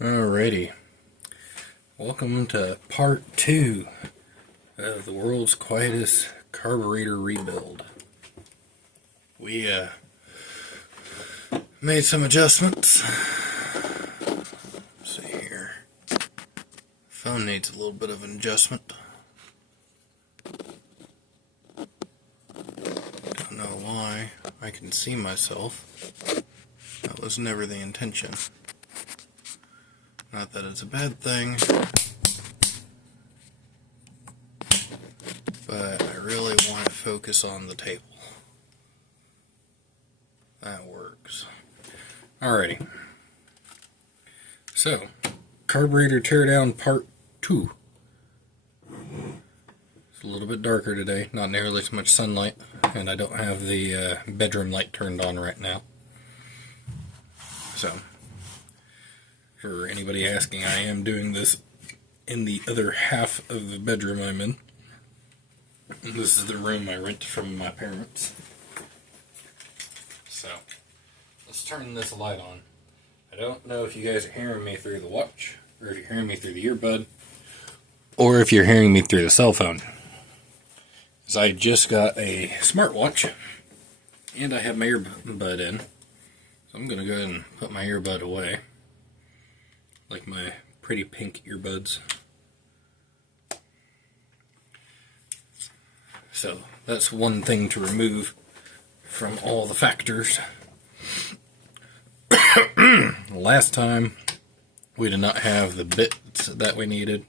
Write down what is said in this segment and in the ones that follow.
Alrighty, welcome to part 2 of the world's quietest carburetor rebuild. We made some adjustments. Let's see here. Phone needs a little bit of an adjustment. Don't know why. I can see myself. That was never the intention. Not that it's a bad thing, but I really want to focus on the table. That works. Alrighty. So, carburetor teardown part 2. It's a little bit darker today, not nearly as much sunlight, and I don't have the bedroom light turned on right now. So, for anybody asking, I am doing this in the other half of the bedroom I'm in. This is the room I rent from my parents. So, let's turn this light on. I don't know if you guys are hearing me through the watch, or if you're hearing me through the earbud, or if you're hearing me through the cell phone. Because I just got a smartwatch, and I have my earbud in. So I'm going to go ahead and put my earbud away. Like my pretty pink earbuds. So that's one thing to remove from all the factors. Last time we did not have the bits that we needed.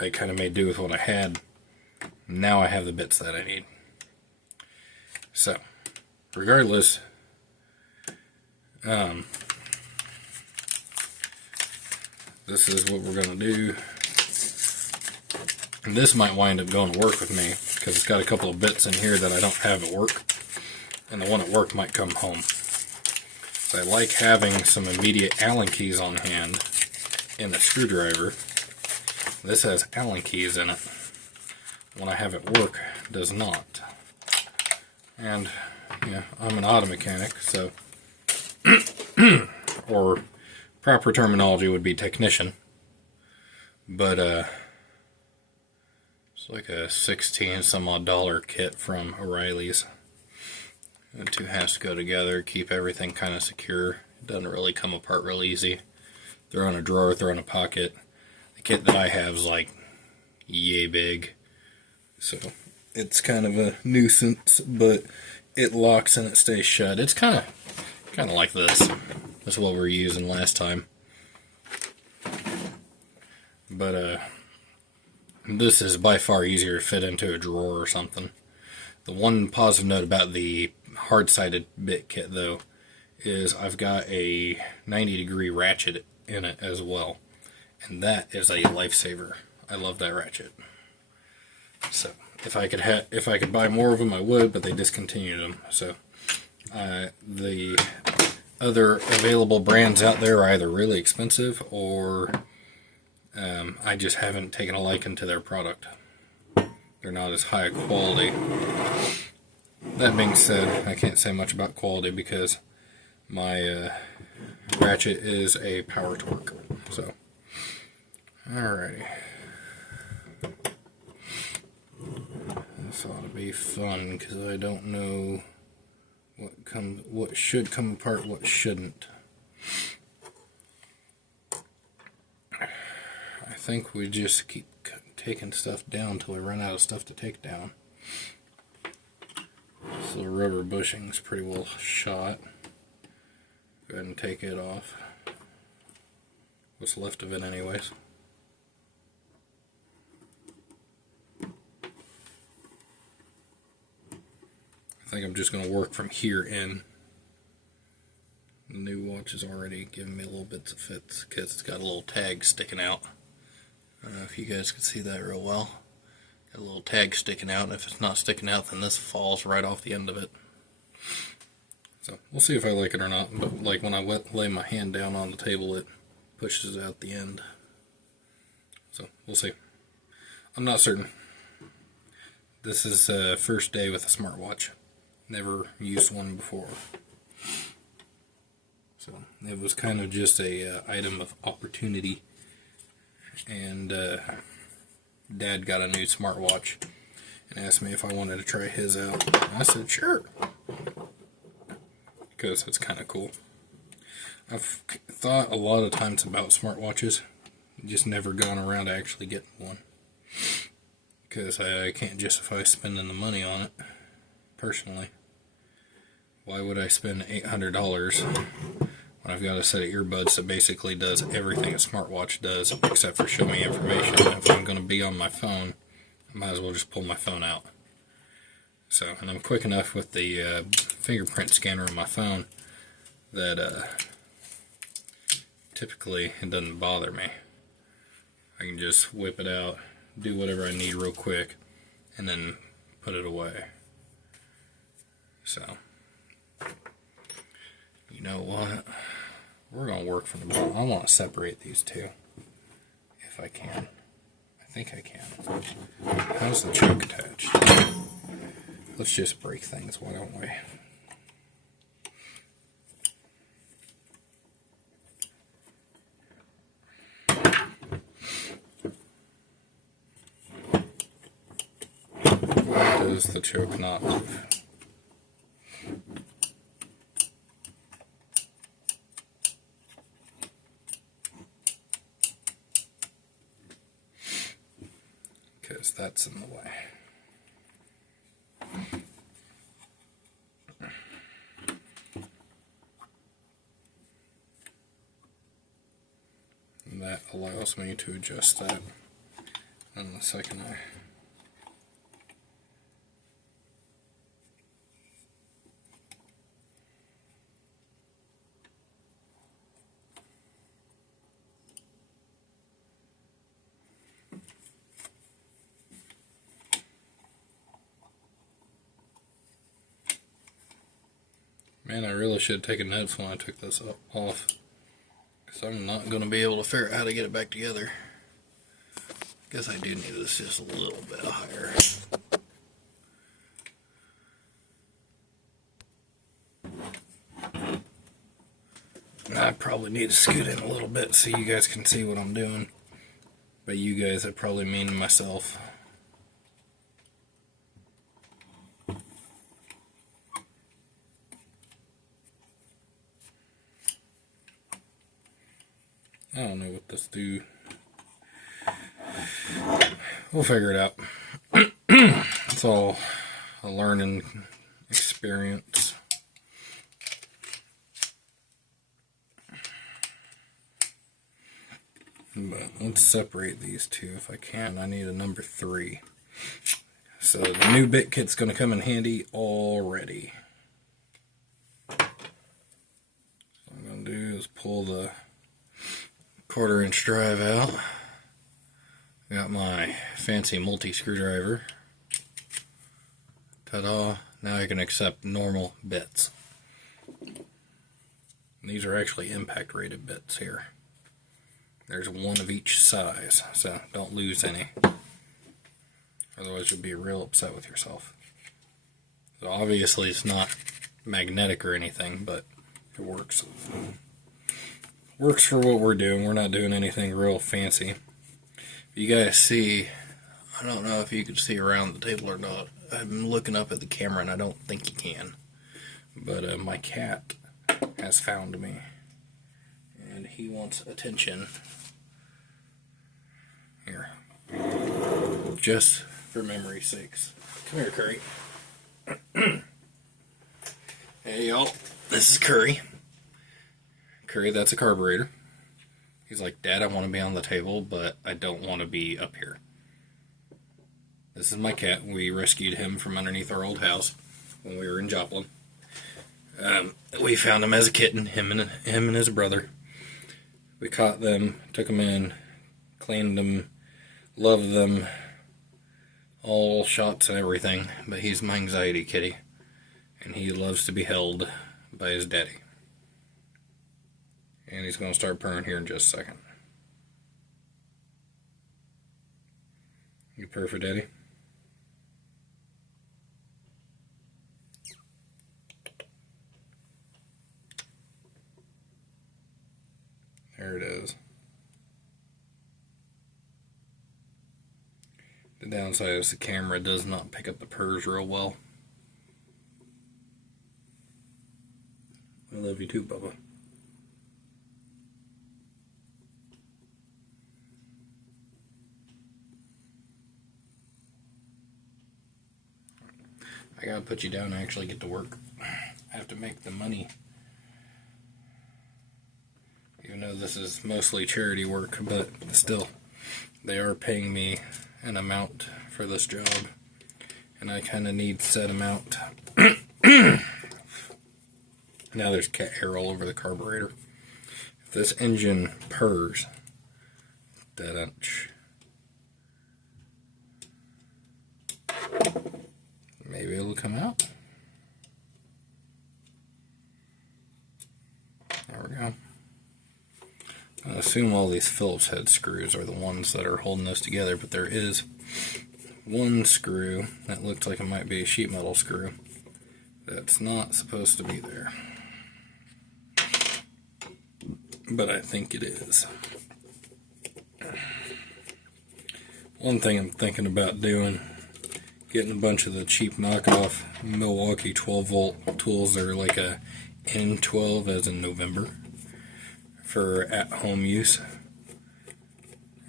I kind of made do with what I had. Now I have the bits that I need. So, regardless, this is what we're going to do. And this might wind up going to work with me, because it's got a couple of bits in here that I don't have at work. And the one at work might come home. So I like having some immediate Allen keys on hand in the screwdriver. This has Allen keys in it. The one I have at work does not. And, yeah, I'm an auto mechanic, so... or... proper terminology would be technician, but it's like a 16 some odd dollar kit from O'Reilly's. The two has to go together, keep everything kind of secure. It doesn't really come apart real easy. Throw in a drawer, throw in a pocket. The kit that I have is like yay big, so it's kind of a nuisance, but it locks and it stays shut. It's kind of like this. That's what we were using last time. But, this is by far easier to fit into a drawer or something. The one positive note about the hard-sided bit kit, though, is I've got a 90-degree ratchet in it as well. And that is a lifesaver. I love that ratchet. So, if I could buy more of them, I would, but they discontinued them. So, the other available brands out there are either really expensive or I just haven't taken a liking to their product. They're not as high quality. That being said, I can't say much about quality because my ratchet is a power torque. So, alrighty. This ought to be fun because I don't know what should come apart, what shouldn't. I think we just keep taking stuff down until we run out of stuff to take down. This little rubber bushing's pretty well shot. Go ahead and take it off. What's left of it anyways. I think I'm just going to work from here in. The new watch is already giving me little bits of fits because it's got a little tag sticking out. I don't know if you guys can see that real well. Got a little tag sticking out, and if it's not sticking out, then this falls right off the end of it. So, we'll see if I like it or not, but like when I lay my hand down on the table, it pushes out the end. So, we'll see. I'm not certain. This is first day with a smartwatch. Never used one before. So, So it was kind of just a item of opportunity. And Dad got a new smartwatch and asked me if I wanted to try his out. And I said sure, because it's kind of cool. I've thought a lot of times about smartwatches, just never gone around to actually getting one, because I can't justify spending the money on it, personally. Why would I spend $800 when I've got a set of earbuds that basically does everything a smartwatch does, except for show me information? If I'm going to be on my phone, I might as well just pull my phone out. So, and I'm quick enough with the fingerprint scanner on my phone that typically it doesn't bother me. I can just whip it out, do whatever I need real quick, and then put it away. So, you know what? We're going to work from the bottom. I want to separate these two, if I can. I think I can. How's the choke attached? Let's just break things, why don't we? Why does the choke not move? Because that's in the way. And that allows me to adjust that. And the second I Man, I really should have taken notes when I took this off, because I'm not going to be able to figure out how to get it back together. Guess I do need this just a little bit higher. I probably need to scoot in a little bit so you guys can see what I'm doing. By you guys, I probably mean myself. I don't know what this do. We'll figure it out. It's all a learning experience. But let's separate these two if I can. I need a number 3. So the new bit kit's going to come in handy already. So what I'm going to do is pull the 1/4-inch drive out. Got my fancy multi-screwdriver. Ta-da! Now I can accept normal bits. And these are actually impact rated bits here. There's one of each size, so don't lose any. Otherwise you'll be real upset with yourself. So obviously it's not magnetic or anything, but it works. Works for what we're doing. We're not doing anything real fancy. You guys see, I don't know if you can see around the table or not. I'm looking up at the camera and I don't think you can. But my cat has found me. And he wants attention. Here. Just for memory's sakes. Come here, Curry. Hey, y'all. This is Curry. Curry, that's a carburetor. He's like, Dad, I want to be on the table, but I don't want to be up here. This is my cat. We rescued him from underneath our old house when we were in Joplin. We found him as a kitten, him and his brother. We caught them, took them in, cleaned them, loved them, all shots and everything. But he's my anxiety kitty, and he loves to be held by his daddy. And he's going to start purring here in just a second. You purr for Daddy? There it is. The downside is the camera does not pick up the purrs real well. I love you too, Bubba. I gotta put you down and actually get to work. I have to make the money. Even though this is mostly charity work, but still, they are paying me an amount for this job, and I kind of need said amount. Now there's cat hair all over the carburetor. If this engine purrs, maybe it'll come out. There we go. I assume all these Phillips head screws are the ones that are holding this together, but there is one screw that looks like it might be a sheet metal screw that's not supposed to be there. But I think it is. One thing I'm thinking about doing, getting a bunch of the cheap knockoff Milwaukee 12 volt tools that are like a N12 as in November for at-home use,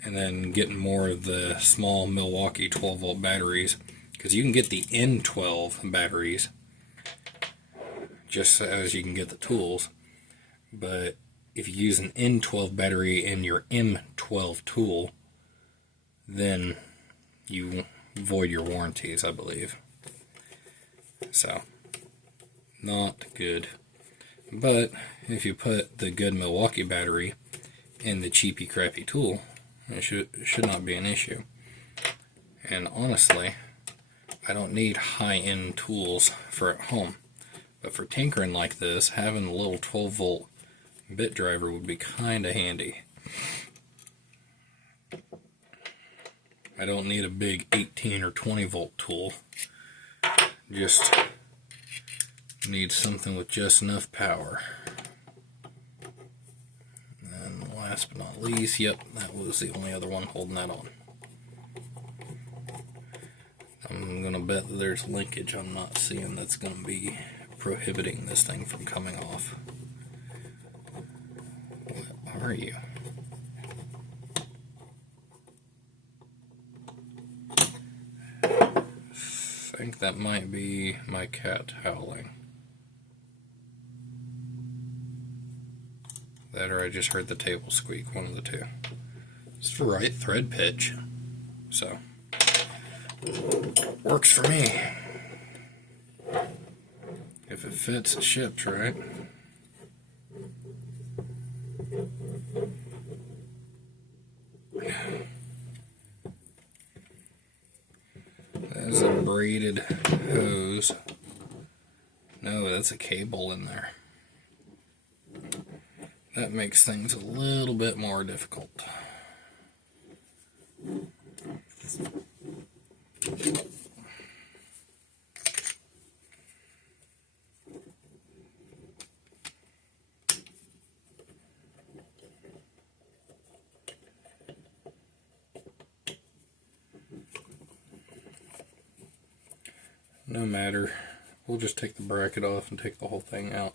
and then getting more of the small Milwaukee 12 volt batteries, because you can get the N12 batteries just as you can get the tools, but if you use an N12 battery in your M12 tool, then you void your warranties, I believe. So, not good. But if you put the good Milwaukee battery in the cheapy crappy tool, it should not be an issue. And honestly, I don't need high-end tools for at home. But for tinkering like this, having a little 12 volt bit driver would be kind of handy. I don't need a big 18 or 20 volt tool. Just need something with just enough power. And last but not least, yep, that was the only other one holding that on. I'm going to bet that there's linkage I'm not seeing that's going to be prohibiting this thing from coming off. What are you? I think that might be my cat howling. That or I just heard the table squeak, one of the two. It's the right thread pitch, so works for me. If it fits, it ships, right? That's a braided hose. No, that's a cable in there. That makes things a little bit more difficult. No matter. We'll just take the bracket off and take the whole thing out.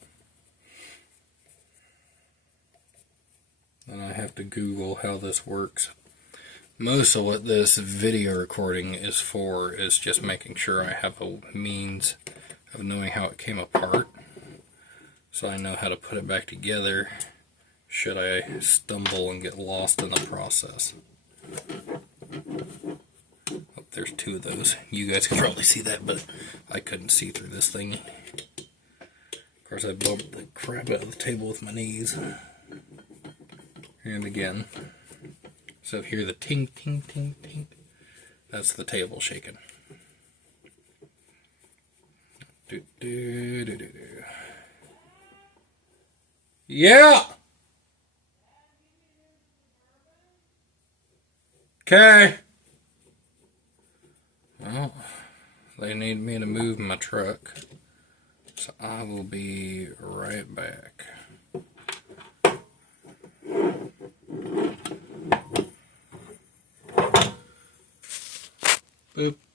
Then I have to Google how this works. Most of what this video recording is for is just making sure I have a means of knowing how it came apart, so I know how to put it back together should I stumble and get lost in the process. Oh, there's two of those. You guys can probably see that, but I couldn't see through this thing. Of course, I bumped the crap out of the table with my knees. And again, so hear the ting, ting, ting, ting. That's the table shaking. Do, do, do, do, do. Yeah! Okay. Well, they need me to move my truck, so I will be right back. Boop.